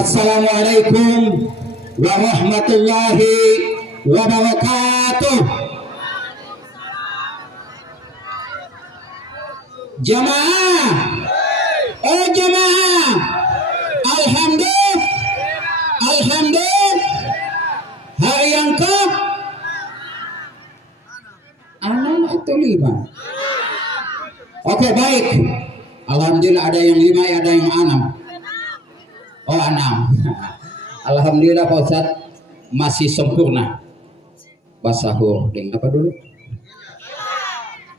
Assalamualaikum warahmatullahi wabarakatuh. Jamaah, oh jamaah, alhamdulillah, alhamdulillah. Hari yang ke 6 atau 5? Oke, baik. Alhamdulillah ada yang 5, ada yang 6. Oh 6. Alhamdulillah Pak Ustadz masih sempurna. Basahur dengan apa dulu?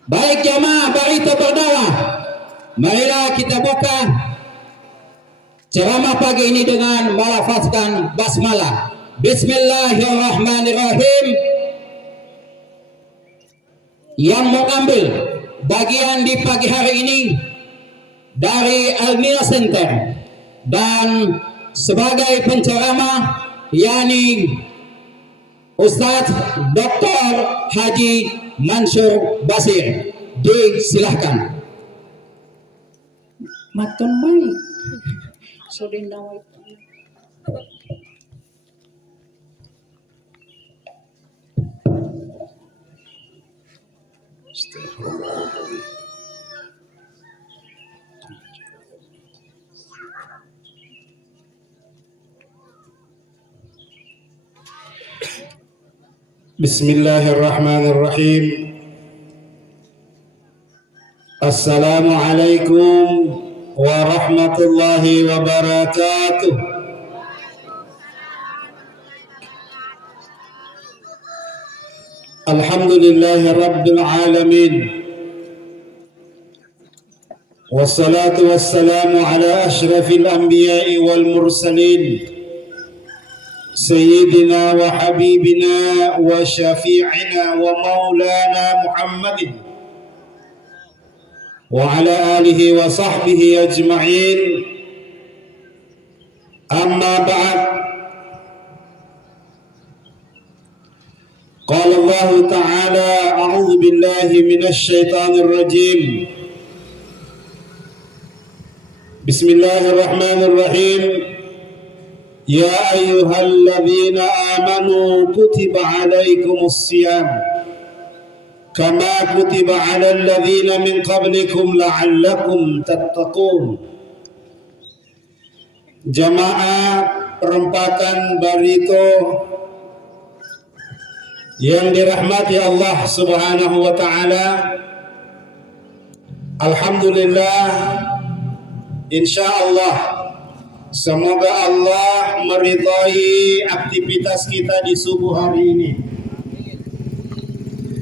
Baik jamaah Barito berdakwah, marilah kita buka ceramah pagi ini dengan melafazkan basmalah. Bismillahirrahmanirrahim. Yang mengambil bagian di pagi hari ini dari Almira Center dan sebagai penceramah yakni Ustadz Dr. Haji Mansur Basir. Disilahkan. Maton baik. Sodendawai. Bismillahirrahmanirrahim. Assalamualaikum warahmatullahi wabarakatuh. Alhamdulillahi rabbil alamin. Wassalatu wassalamu ala ashrafil anbiya'i wal mursalin. سيدنا وحبيبنا وشفيعنا ومولانا محمد وعلى آله وصحبه أجمعين. أما بعد، قال الله تعالى: أعوذ بالله من الشيطان الرجيم. بسم الله الرحمن الرحيم. يا أيها الذين آمنوا كتب عليكم الصيام كما كتب على الذين من قبلكم لعلكم تتقون. Jamaah perempatan Barito yang dirahmati Allah Subhanahu wa taala, alhamdulillah, insyaallah semoga Allah meridhai aktivitas kita di subuh hari ini.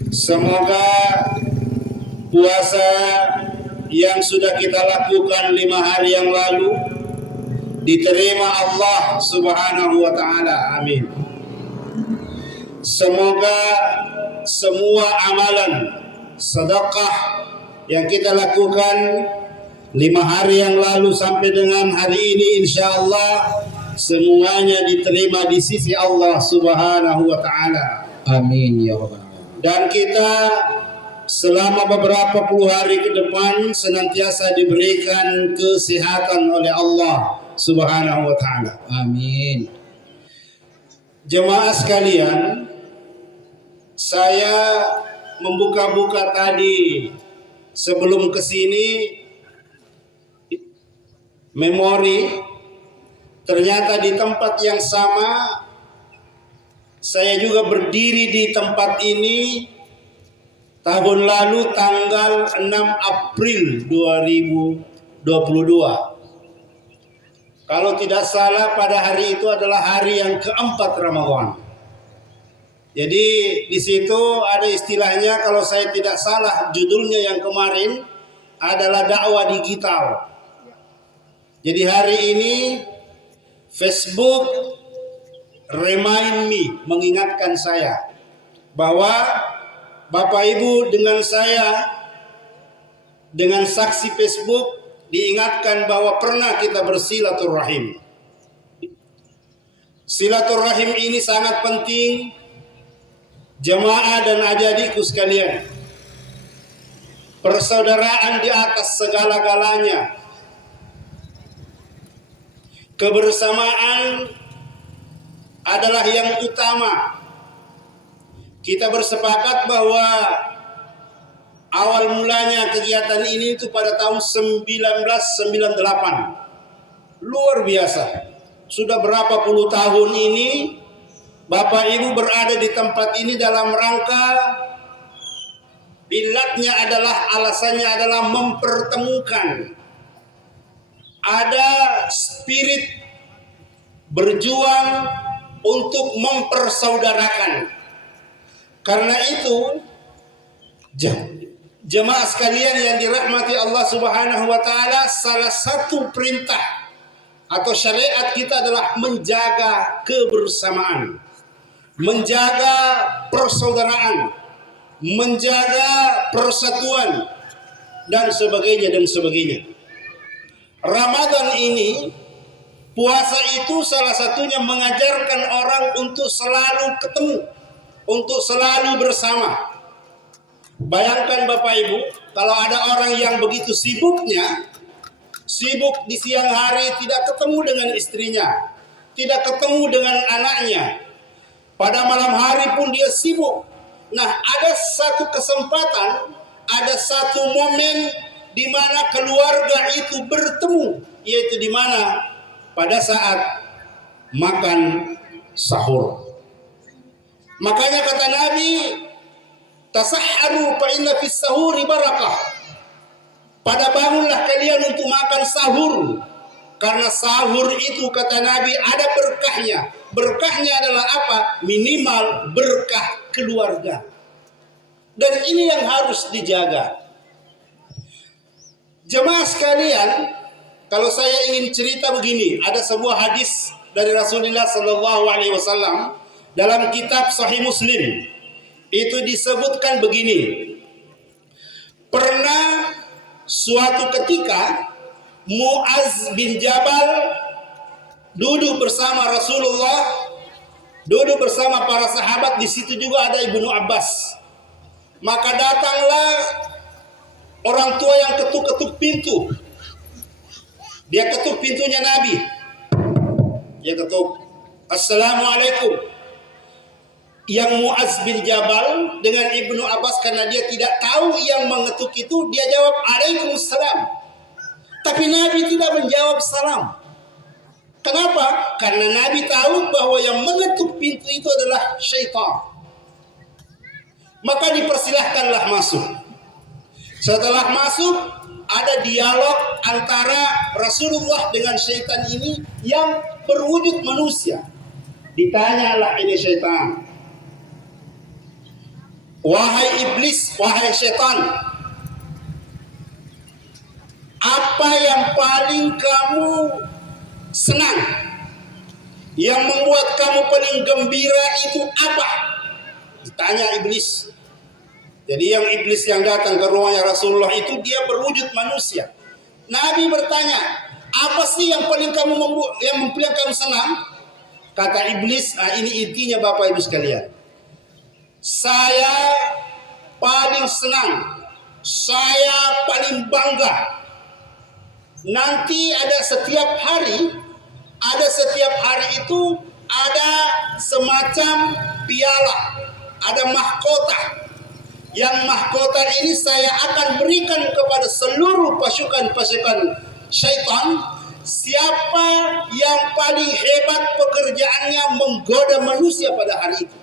Semoga puasa yang sudah kita lakukan 5 hari yang lalu diterima Allah Subhanahu wa taala. Amin. Semoga semua amalan sedekah yang kita lakukan 5 hari yang lalu sampai dengan hari ini, insya Allah semuanya diterima di sisi Allah Subhanahu wa taala. Amin ya rabbal alamin. Dan kita selama beberapa puluh hari ke depan senantiasa diberikan kesehatan oleh Allah Subhanahu wa taala. Amin. Jemaah sekalian, saya membuka-buka tadi sebelum ke sini memori, ternyata di tempat yang sama saya juga berdiri di tempat ini tahun lalu tanggal 6 April 2022. Kalau tidak salah pada hari itu adalah hari yang keempat Ramadan. Jadi di situ ada istilahnya, kalau saya tidak salah judulnya yang kemarin adalah dakwah digital. Jadi hari ini Facebook remind me, mengingatkan saya bahwa Bapak Ibu dengan saya, dengan saksi Facebook diingatkan bahwa pernah kita bersilaturahim. Silaturahim ini sangat penting, jemaah dan adik-adikku sekalian. Persaudaraan di atas segala-galanya. kebersamaan adalah yang utama. Kita bersepakat bahwa awal mulanya kegiatan ini itu pada tahun 1998. Luar biasa. Sudah berapa puluh tahun ini Bapak Ibu berada di tempat ini dalam rangka ilatnya adalah, alasannya adalah mempertemukan. Ada spirit berjuang untuk mempersaudarakan. Karena itu jemaah sekalian yang dirahmati Allah Subhanahu wa taala, salah satu perintah atau syariat kita adalah menjaga kebersamaan, menjaga persaudaraan, menjaga persatuan dan sebagainya dan sebagainya. Ramadan ini, puasa itu salah satunya mengajarkan orang untuk selalu ketemu, untuk selalu bersama. Bayangkan Bapak Ibu, kalau ada orang yang begitu sibuk di siang hari tidak ketemu dengan istrinya, tidak ketemu dengan anaknya. Pada malam hari pun dia sibuk. Nah, ada satu kesempatan, ada satu momen di mana keluarga itu bertemu, yaitu di mana pada saat makan sahur. Makanya kata Nabi, tasahharu fa inna fis sahuri barakah. Pada bangunlah kalian untuk makan sahur, karena sahur itu kata Nabi ada berkahnya. Berkahnya adalah apa? Minimal berkah keluarga. Dan ini yang harus dijaga. Jemaah sekalian, kalau saya ingin cerita begini, ada sebuah hadis dari Rasulullah sallallahu alaihi wasallam dalam kitab Sahih Muslim. Itu disebutkan begini. Pernah suatu ketika Muaz bin Jabal duduk bersama Rasulullah, duduk bersama para sahabat, di situ juga ada Ibnu Abbas. Maka datanglah orang tua yang ketuk-ketuk pintu. Dia ketuk pintunya Nabi. Dia ketuk, "Assalamualaikum." Yang Muaz bin Jabal dengan Ibnu Abbas, karena dia tidak tahu yang mengetuk itu, dia jawab, "Waalaikumsalam." Tapi Nabi tidak menjawab salam. Kenapa? Karena Nabi tahu bahwa yang mengetuk pintu itu adalah syaitan. Maka dipersilahkanlah masuk. Setelah masuk, ada dialog antara Rasulullah dengan syaitan ini yang berwujud manusia. Ditanyalah ini syaitan, "Wahai iblis, wahai syaitan, apa yang paling kamu senang? Yang membuat kamu paling gembira itu apa?" Ditanya iblis. Jadi yang iblis yang datang ke rumahnya Rasulullah itu dia berwujud manusia. Nabi bertanya, "Apa sih yang paling kamu kamu senang?" Kata iblis, ini intinya Bapak Ibu sekalian. "Saya paling senang, saya paling bangga. Nanti ada setiap hari itu ada semacam piala, ada mahkota. Yang mahkota ini saya akan berikan kepada seluruh pasukan-pasukan syaitan. Siapa yang paling hebat pekerjaannya menggoda manusia pada hari itu."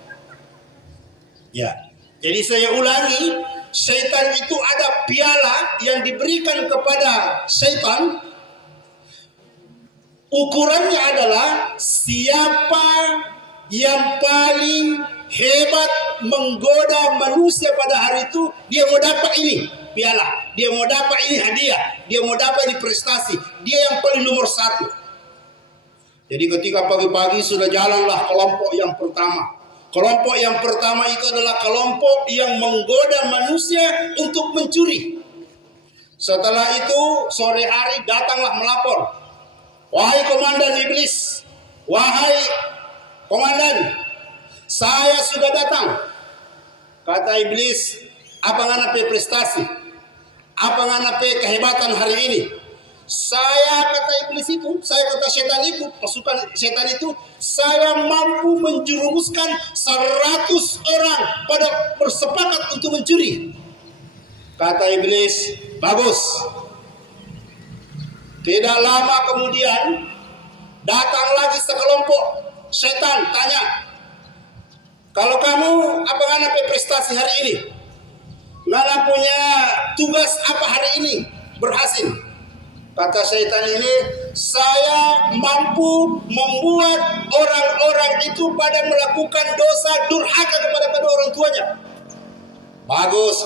Ya, jadi saya ulangi, syaitan itu ada piala yang diberikan kepada syaitan. Ukurannya adalah siapa yang paling hebat menggoda manusia pada hari itu, dia mau dapat ini piala, dia mau dapat ini hadiah, dia mau dapat ini prestasi, dia yang paling nomor satu. Jadi ketika pagi-pagi sudah jalanlah kelompok yang pertama. Kelompok yang pertama itu adalah kelompok yang menggoda manusia untuk mencuri. Setelah itu sore hari datanglah melapor, "Wahai komandan iblis, wahai komandan, saya sudah datang." Kata iblis, "Apa ngana pe prestasi? Apa ngana pe kehebatan hari ini?" Saya kata iblis itu, saya kata setan itu, pasukan setan itu, saya mampu menjerumuskan 100 orang pada bersepakat untuk mencuri. Kata iblis, bagus. Tidak lama kemudian datang lagi sekelompok setan tanya, kalau kamu apa ngana prestasi hari ini? Ngana punya tugas apa hari ini? Berhasil. Kata setan ini, saya mampu membuat orang-orang itu pada melakukan dosa durhaka kepada kedua orang tuanya. Bagus.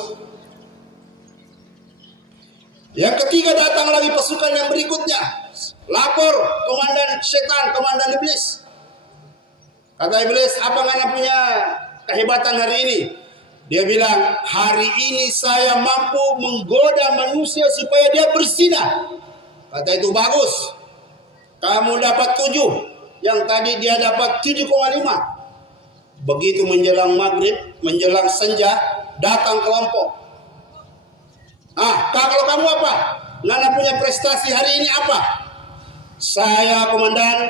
Yang ketiga datang lagi pasukan yang berikutnya. Lapor komandan setan, komandan iblis. Kata iblis, apa ngana punya kehebatan hari ini? Dia bilang, hari ini saya mampu menggoda manusia supaya dia berzina. Kata itu bagus. Kamu dapat 7. Yang tadi dia dapat 7,5. Begitu menjelang maghrib, menjelang senja, datang kelompok. Kalau kamu apa? Nana punya prestasi hari ini apa? Saya komandan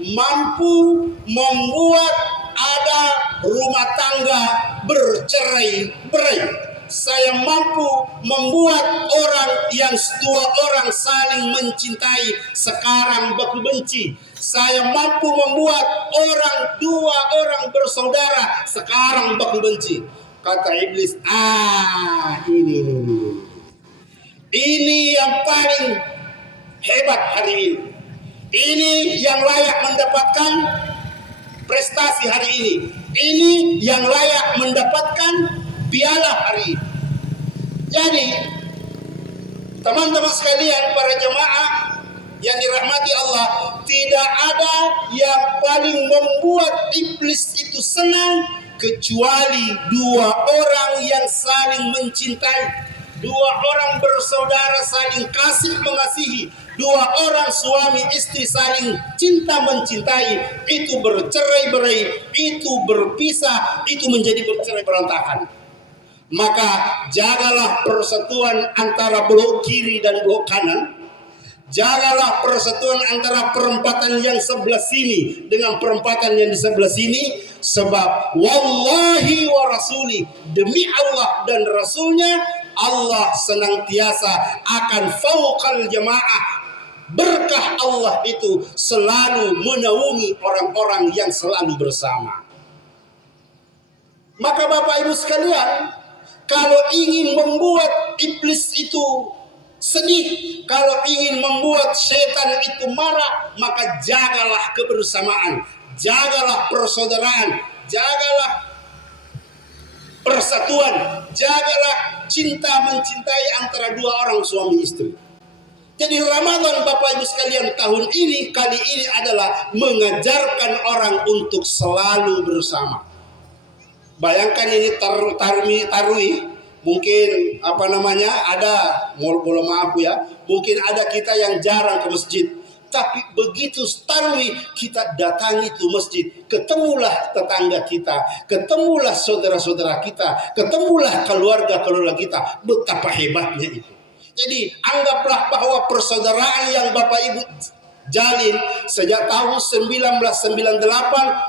mampu membuat ada rumah tangga bercerai-berai. Saya mampu membuat orang yang dua orang saling mencintai sekarang baku benci. Saya mampu membuat dua orang bersaudara sekarang baku benci. Kata iblis, ini yang paling hebat hari ini. Ini yang layak mendapatkan prestasi hari ini. Ini yang layak mendapatkan piala hari ini. Jadi teman-teman sekalian, para jemaah yang dirahmati Allah, tidak ada yang paling membuat iblis itu senang kecuali dua orang yang saling mencintai, dua orang bersaudara saling kasih mengasihi, dua orang suami istri saling cinta mencintai, itu bercerai-berai, itu berpisah, itu menjadi bercerai berantakan. Maka jagalah persatuan antara blok kiri dan blok kanan. Jagalah persatuan antara perempatan yang sebelah sini dengan perempatan yang di sebelah sini. Sebab wallahi wa rasuli, demi Allah dan Rasulnya, Allah senantiasa akan fauqal jamaah. Berkah Allah itu selalu menaungi orang-orang yang selalu bersama. Maka Bapak Ibu sekalian, kalau ingin membuat iblis itu sedih, kalau ingin membuat setan itu marah, maka jagalah kebersamaan, jagalah persaudaraan, jagalah persatuan, jagalah cinta mencintai antara dua orang suami istri. Jadi Ramadan Bapak Ibu sekalian tahun ini, kali ini adalah mengajarkan orang untuk selalu bersama. Bayangkan ini taruih, mungkin ada, mohon maaf ya, mungkin ada kita yang jarang ke masjid. Tapi begitu taruih kita datangi itu masjid, ketemulah tetangga kita, ketemulah saudara-saudara kita, ketemulah keluarga-keluarga kita. Betapa hebatnya itu. Jadi anggaplah bahwa persaudaraan yang Bapak Ibu jalin sejak tahun 1998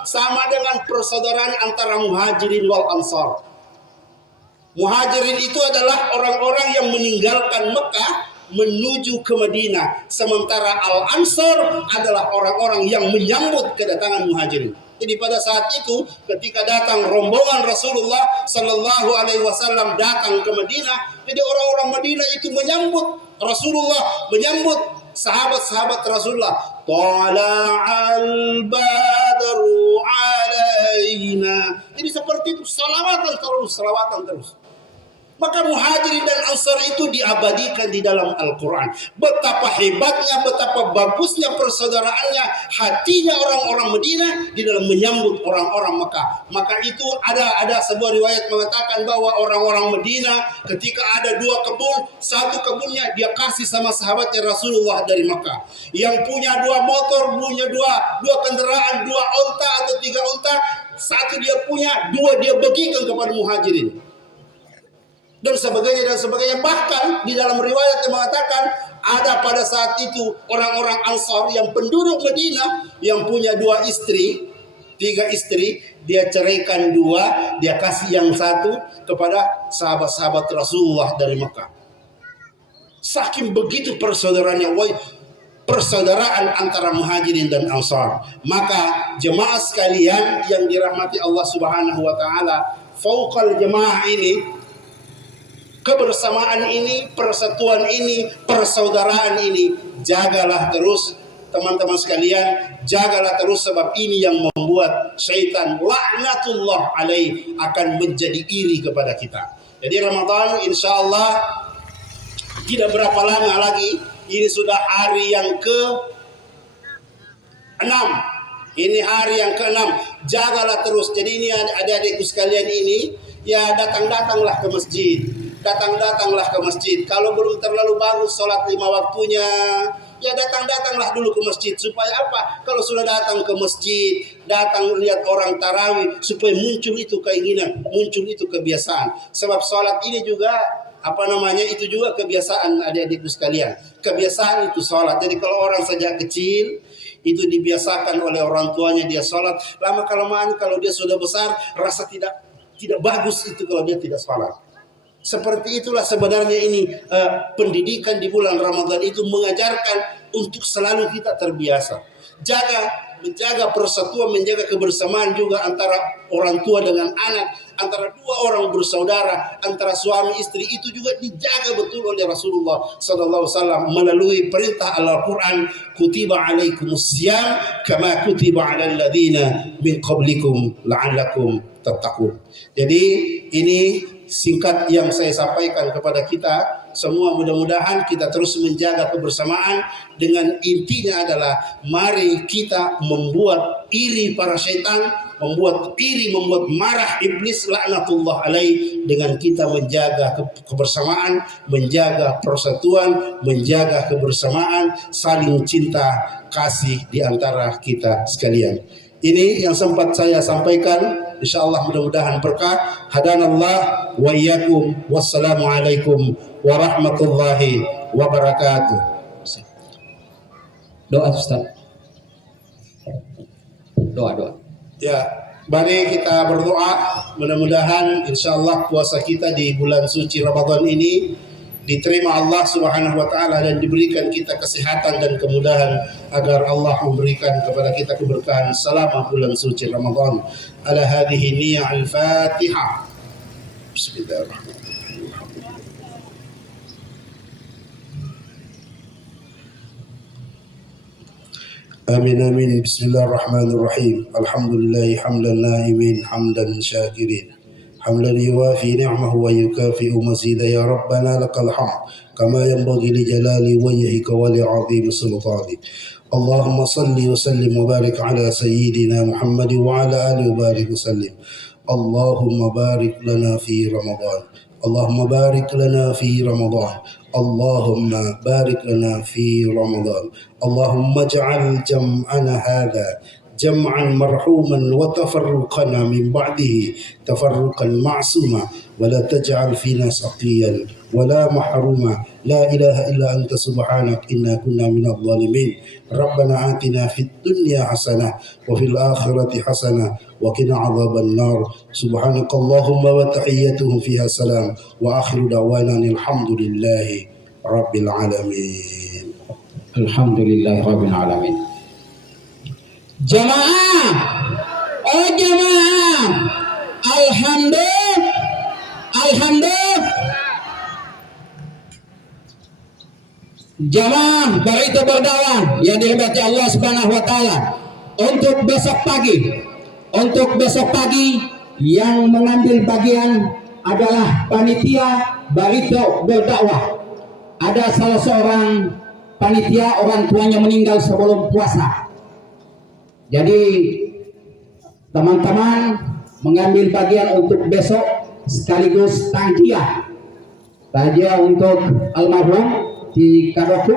sama dengan persaudaraan antara Muhajirin wal Ansar. Muhajirin itu adalah orang-orang yang meninggalkan Mekah menuju ke Madinah, sementara Al-Ansar adalah orang-orang yang menyambut kedatangan Muhajirin. Jadi pada saat itu ketika datang rombongan Rasulullah Sallallahu Alaihi Wasallam datang ke Madinah, jadi orang-orang Madinah itu menyambut Rasulullah, menyambut sahabat-sahabat Rasulullah. Tala'al badru alaina. Jadi seperti itu, salawatan terus. Maka Muhajirin dan Ansar itu diabadikan di dalam Al-Quran. Betapa hebatnya, betapa bagusnya persaudaraannya, hatinya orang-orang Madinah di dalam menyambut orang-orang Mekah. Maka itu ada sebuah riwayat mengatakan bahwa orang-orang Madinah ketika ada dua kebun, satu kebunnya dia kasih sama sahabatnya Rasulullah dari Mekah. Yang punya dua motor, punya dua kendaraan, 2 onta atau 3 onta, satu dia punya, 2 dia bagikan kepada Muhajirin. Dan sebagainya. Bahkan di dalam riwayat yang mengatakan Ada pada saat itu orang-orang Ansar yang penduduk Madinah yang punya 2 istri, 3 istri, dia ceraikan 2, dia kasih yang 1 kepada sahabat-sahabat Rasulullah dari Mekah. Saking begitu persaudaraan antara Muhajirin dan Ansar. Maka jemaah sekalian yang dirahmati Allah Subhanahu wa taala, fauqal jemaah ini, kebersamaan ini, persatuan ini, persaudaraan ini, jagalah terus teman-teman sekalian, jagalah terus, sebab ini yang membuat syaitan laknatullah alaih akan menjadi iri kepada kita. Jadi Ramadan insyaallah tidak berapa lama lagi, ini sudah hari yang ke-6. Ini hari yang ke-6. Jagalah terus. Jadi ini adik-adikku sekalian ini, ya datang-datanglah ke masjid. Datang-datanglah ke masjid. Kalau belum terlalu bagus sholat 5 waktunya, ya datang-datanglah dulu ke masjid. Supaya apa? Kalau sudah datang ke masjid, datang lihat orang tarawih, supaya muncul itu keinginan, muncul itu kebiasaan. Sebab sholat ini juga itu juga kebiasaan adik-adikku sekalian. Kebiasaan itu sholat. Jadi kalau orang sejak kecil itu dibiasakan oleh orang tuanya dia sholat, lama kelamaan kalau dia sudah besar rasa tidak bagus itu kalau dia tidak sholat. Seperti itulah sebenarnya ini pendidikan di bulan Ramadan itu mengajarkan untuk selalu kita terbiasa. Menjaga persatuan, menjaga kebersamaan juga antara orang tua dengan anak, antara 2 orang bersaudara, antara suami istri, itu juga dijaga betul oleh Rasulullah sallallahu alaihi wasallam melalui perintah Al-Qur'an, kutiba alaikumusiyam kama kutiba alal ladzina min qablikum la'allakum tattaqun. Jadi ini singkat yang saya sampaikan kepada kita semua, mudah-mudahan kita terus menjaga kebersamaan dengan intinya adalah mari kita membuat iri para syaitan, membuat marah iblis laknatullah alaih dengan kita menjaga kebersamaan, menjaga persatuan, menjaga kebersamaan, saling cinta kasih di antara kita sekalian. Ini yang sempat saya sampaikan. InsyaAllah mudah-mudahan berkah. Hadanallah wa iyyakum. Wassalamualaikum warahmatullahi wabarakatuh. Doa Ustaz. Doa. Ya, mari kita berdoa. Mudah-mudahan insyaallah puasa kita di bulan suci Ramadan ini diterima Allah Subhanahu wa taala dan diberikan kita kesehatan dan kemudahan agar Allah memberikan kepada kita keberkahan selama bulan suci Ramadan. Ala hadhihi niyyah al-Fatihah. Bismillahirrahmanirrahim. Amin amin. Bismillahirrahmanirrahim. Alhamdulillahi hamdan naimin hamdan syakirin. حمدا يوافي نعمه ويكافئ مزيدا يا ربنا لك الحمد كما ينبغي لجلال وجهك ولعظيم سلطانك. اللهم صل وسلم وبارك على سيدنا محمد وعلى آله وبارك وسلم. اللهم بارك لنا في رمضان. اللهم بارك لنا في رمضان. اللهم بارك لنا في رمضان. اللهم اجعل جمعنا هذا جمعا مرحوما وتفرقنا من بعده تفرقا معصوما ولا تجعل فينا شقيا ولا محروما. لا إله إلا أنت سبحانك إنا كنا من الظالمين. ربنا آتنا في الدنيا حسنة وفي الآخرة حسنة وقنا عذاب النار. سبحانك اللهم وتحيتهم فيها سلام وآخر دعوانا الحمد لله رب العالمين. الحمد لله رب العالمين. Jamaah, jamaah, alhamdulillah, jamaah Baitul Berdakwah yang dirahmati Allah Subhanahu wa taala. Untuk besok pagi yang mengambil bagian adalah panitia Baitul Berdakwah. Ada salah seorang panitia orang tuanya meninggal sebelum puasa. Jadi teman-teman mengambil bagian untuk besok sekaligus takziah untuk almarhum di Kadoku